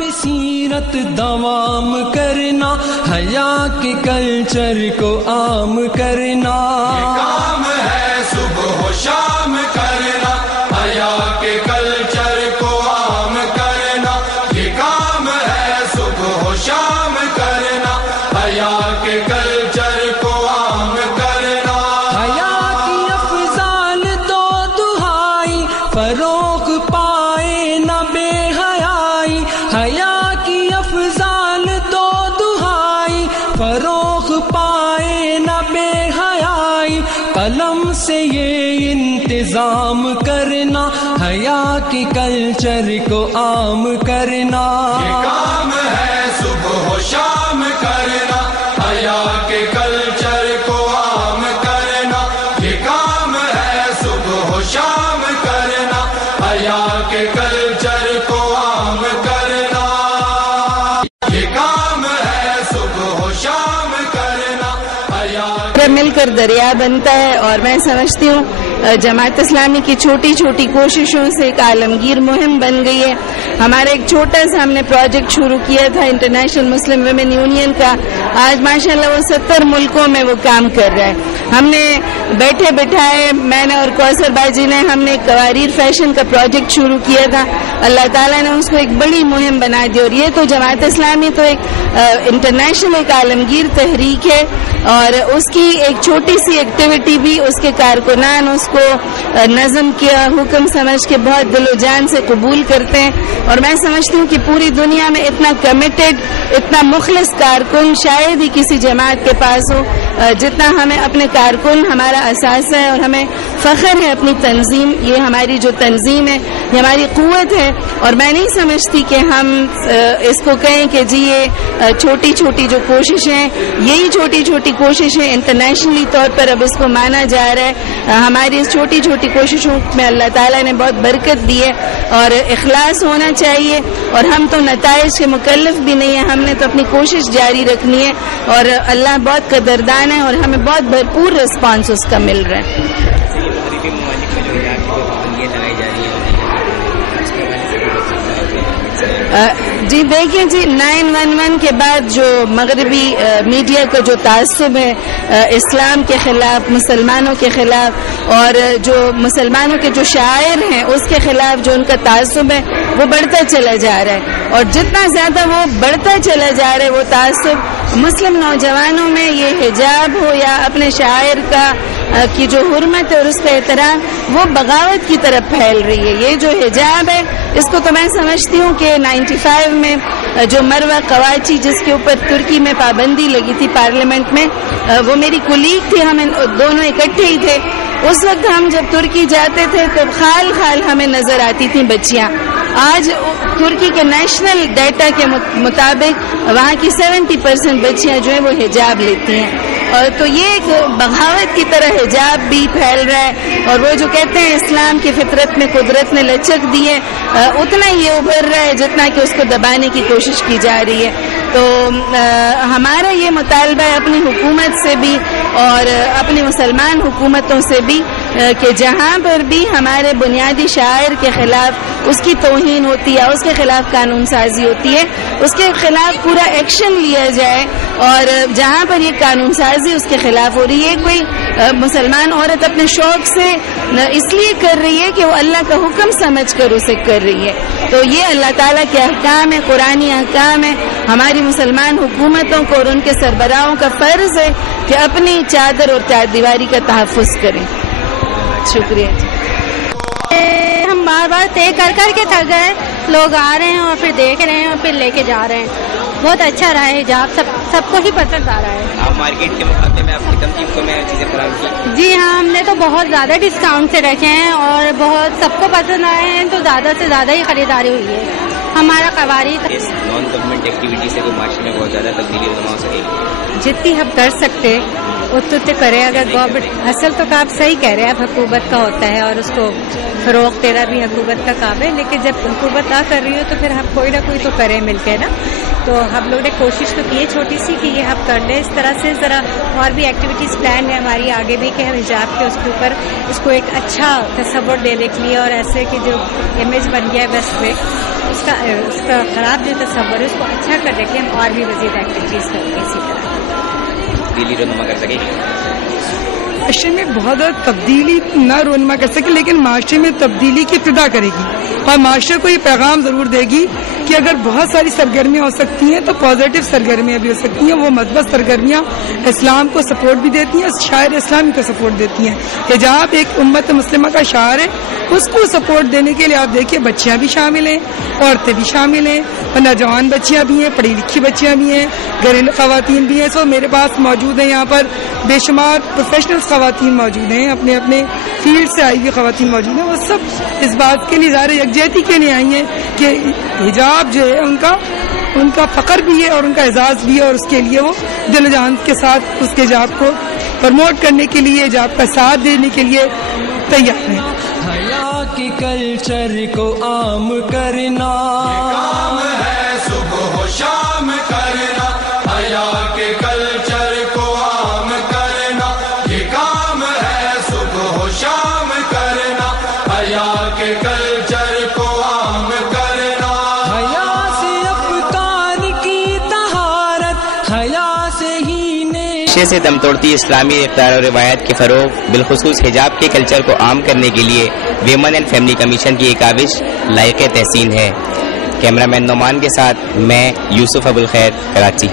بصیرت دوام کرنا، حیا کے کلچر کو عام کرنا، یہ کام ہے صبح و شام کرنا، حیا کے کلچر کو عام کرنا، یہ کام ہے صبح و شام کرنا، حیا کے کلچر کو عام کرنا۔ حیا کی افضال دو دہائی، فروغ پائے نہ بے حیائی، حیا کی افضال دو دہائی، فروغ پائے نہ بے حیائی، قلم سے یہ انتظام کرنا، حیا کے کلچر کو عام کرنا، یہ کام ہے صبح و شام کرنا، حیا کے کلچر کو عام کرنا، یہ کام ہے صبح و شام کرنا، حیا کے کلچر کو عام کرنا، یہ کام ہے صبح و شام کرنا، حیا مل کر دریا بنتا ہے۔ اور میں سمجھتی ہوں جماعت اسلامی کی چھوٹی چھوٹی کوششوں سے ایک عالمگیر مہم بن گئی ہے۔ ہمارا ایک چھوٹا سا ہم نے پروجیکٹ شروع کیا تھا انٹرنیشنل مسلم ویمن یونین کا، آج ماشاءاللہ وہ 70 ملکوں میں وہ کام کر رہا ہے۔ ہم نے بیٹھے بٹھائے، میں نے اور کوثر باجی نے، ہم نے قواریر فیشن کا پروجیکٹ شروع کیا تھا، اللہ تعالیٰ نے اس کو ایک بڑی مہم بنا دی، اور یہ تو جماعت اسلامی تو ایک انٹرنیشنل ایک عالمگیر تحریک ہے، اور اس کی ایک چھوٹی سی ایکٹیویٹی بھی اس کے کارکنان اس کو نظم کیا حکم سمجھ کے بہت دل و جان سے قبول کرتے ہیں، اور میں سمجھتی ہوں کہ پوری دنیا میں اتنا کمیٹڈ، اتنا مخلص کارکن شاید ہی کسی جماعت کے پاس ہو جتنا ہمیں اپنے کارکن ہمارا اثاثہ ہے، اور ہمیں فخر ہے اپنی تنظیم، یہ ہماری جو تنظیم ہے یہ ہماری قوت ہے، اور میں نہیں سمجھتی کہ ہم اس کو کہیں کہ جی یہ چھوٹی چھوٹی جو کوششیں، یہی چھوٹی چھوٹی کوششیں انٹرنیشنلی طور پر اب اس کو مانا جا رہا ہے۔ ہماری اس چھوٹی چھوٹی کوششوں میں اللہ تعالیٰ نے بہت برکت دی ہے، اور اخلاص ہونا چاہیے، اور ہم تو نتائج کے مکلف بھی نہیں ہیں، ہم نے تو اپنی کوشش جاری رکھنی ہے، اور اللہ بہت قدردان ہے، اور ہمیں بہت بھرپور رسپانس اس کا مل رہا ہے۔ جی دیکھیں جی 9/11 کے بعد جو مغربی میڈیا کا جو تعصب ہے اسلام کے خلاف، مسلمانوں کے خلاف، اور جو مسلمانوں کے جو شاعر ہیں اس کے خلاف جو ان کا تعصب ہے وہ بڑھتا چلا جا رہا ہے، اور جتنا زیادہ وہ بڑھتا چلا جا رہا ہے وہ تعصب مسلم نوجوانوں میں یہ حجاب ہو یا اپنے شاعر کی جو حرمت ہے اور اس کا احترام، وہ بغاوت کی طرف پھیل رہی ہے۔ یہ جو حجاب ہے اس کو تو میں سمجھتی ہوں کہ 95 میں جو مروہ قواچی جس کے اوپر ترکی میں پابندی لگی تھی پارلیمنٹ میں، وہ میری کولیگ تھی، ہم دونوں اکٹھے ہی تھے، اس وقت ہم جب ترکی جاتے تھے تو خال خال ہمیں نظر آتی تھیں بچیاں۔ آج ترکی کے نیشنل ڈیٹا کے مطابق وہاں کی 70% بچیاں جو ہیں وہ حجاب لیتی ہیں، اور تو یہ ایک بغاوت کی طرح حجاب بھی پھیل رہا ہے، اور وہ جو کہتے ہیں اسلام کی فطرت میں قدرت نے لچک دی ہے، اتنا ہی یہ ابھر رہا ہے جتنا کہ اس کو دبانے کی کوشش کی جا رہی ہے۔ تو ہمارا یہ مطالبہ ہے اپنی حکومت سے بھی اور اپنی مسلمان حکومتوں سے بھی کہ جہاں پر بھی ہمارے بنیادی شاعر کے خلاف اس کی توہین ہوتی ہے، اس کے خلاف قانون سازی ہوتی ہے، اس کے خلاف پورا ایکشن لیا جائے، اور جہاں پر یہ قانون سازی اس کے خلاف ہو رہی ہے، کوئی مسلمان عورت اپنے شوق سے اس لیے کر رہی ہے کہ وہ اللہ کا حکم سمجھ کر اسے کر رہی ہے، تو یہ اللہ تعالیٰ کے احکام ہے، قرآنی احکام ہے، ہماری مسلمان حکومتوں کو اور ان کے سربراہوں کا فرض ہے کہ اپنی چادر اور چار دیواری کا تحفظ کریں۔ شکریہ۔ ہم بار بار طے کر کر کے تھک گئے، لوگ آ رہے ہیں اور پھر دیکھ رہے ہیں اور پھر لے کے جا رہے ہیں، بہت اچھا رہا ہے حجاب، سب کو ہی پسند آ رہا ہے۔ آپ مارکیٹ کے مقابلے میں آپ کی کم قیمتوں میں چیزیں فراہم کی؟ جی ہاں، ہم نے تو بہت زیادہ ڈسکاؤنٹ سے رکھے ہیں اور بہت سب کو پسند آئے ہیں، تو زیادہ سے زیادہ ہی خریداری ہوئی ہے ہمارا قواریر۔ اس نان گورنمنٹ ایکٹیویٹی سے کوئی معاشرے میں بہت زیادہ تبدیلی ہو سکے گی؟ جتنی ہم کر سکتے اتتے کرے. اگر گورنمنٹ اصل تو کام صحیح کہہ رہے ہیں، اب حکومت کا ہوتا ہے اور اس کو فروغ دینا بھی حکومت کا کام ہے، لیکن جب حکومت نہ کر رہی ہو تو پھر ہم کوئی نہ کوئی تو کریں مل کے نا. تو ہم لوگ نے کوشش تو کی ہے چھوٹی سی کہ یہ ہم کر لیں. اس طرح سے ذرا اور بھی ایکٹیویٹیز پلان ہے ہماری آگے بھی کہ ہم حجاب کے اس کے اوپر اس کو ایک اچھا تصور دینے کے لیے، اور ایسے کہ جو امیج بن گیا ہے ویسٹ میں اس کا خراب جو تصور ہے اس کو اچھا کرنے کے لیے ہم اور بھی مزید ایکٹیویٹیز کریں گے. اسی طرح تبدیلی رونما کر سکے گی. معاشرے میں بہت زیادہ تبدیلی نہ رونما کر سکے، لیکن معاشرے میں تبدیلی کی ابتدا کرے گی اور معاشرے کو یہ پیغام ضرور دے گی کہ اگر بہت ساری سرگرمیاں ہو سکتی ہیں تو پازیٹیو سرگرمیاں بھی ہو سکتی ہیں. وہ مثبت سرگرمیاں اسلام کو سپورٹ بھی دیتی ہیں، شاعر اسلامی کو سپورٹ دیتی ہیں. حجاب ایک امت مسلمہ کا شعار ہے، اس کو سپورٹ دینے کے لیے آپ دیکھیے بچیاں بھی شامل ہیں، عورتیں بھی شامل ہیں، اور نوجوان بچیاں بھی ہیں، پڑھی لکھی بچیاں بھی ہیں، گھریلو خواتین بھی ہیں. سو میرے پاس موجود ہیں یہاں پر بے شمار پروفیشنل خواتین موجود ہیں، اپنے اپنے فیلڈ سے آئی ہوئی خواتین موجود ہیں. وہ سب اس بات کے لیے ظاہر یکجہتی کے لیے آئی ہیں کہ حجاب جو ہے ان کا فخر بھی ہے اور ان کا اعزاز بھی ہے، اور اس کے لیے وہ دل و جان کے ساتھ اس کے حجاب کو پروموٹ کرنے کے لیے، حجاب کا ساتھ دینے کے لیے تیار ہیں. حیا کے کلچر کو عام کرنا کام ہے صبح و شام کرنا، حیا کے کلچر کو عام کرنا، یہ کام ہے صبح و شام کرنا، حیا کے کلچر کو عام کرنا. حیا سے افکار کی طہارت، حیا سے ہی نشے سے دم توڑتی اسلامی اقدار اور روایات کے فروغ، بالخصوص حجاب کے کلچر کو عام کرنے کے لیے ویمن اینڈ فیملی کمیشن کی ایک کاوش لائق تحسین ہے. کیمرہ مین نعمان کے ساتھ میں یوسف ابوالخیر، کراچی.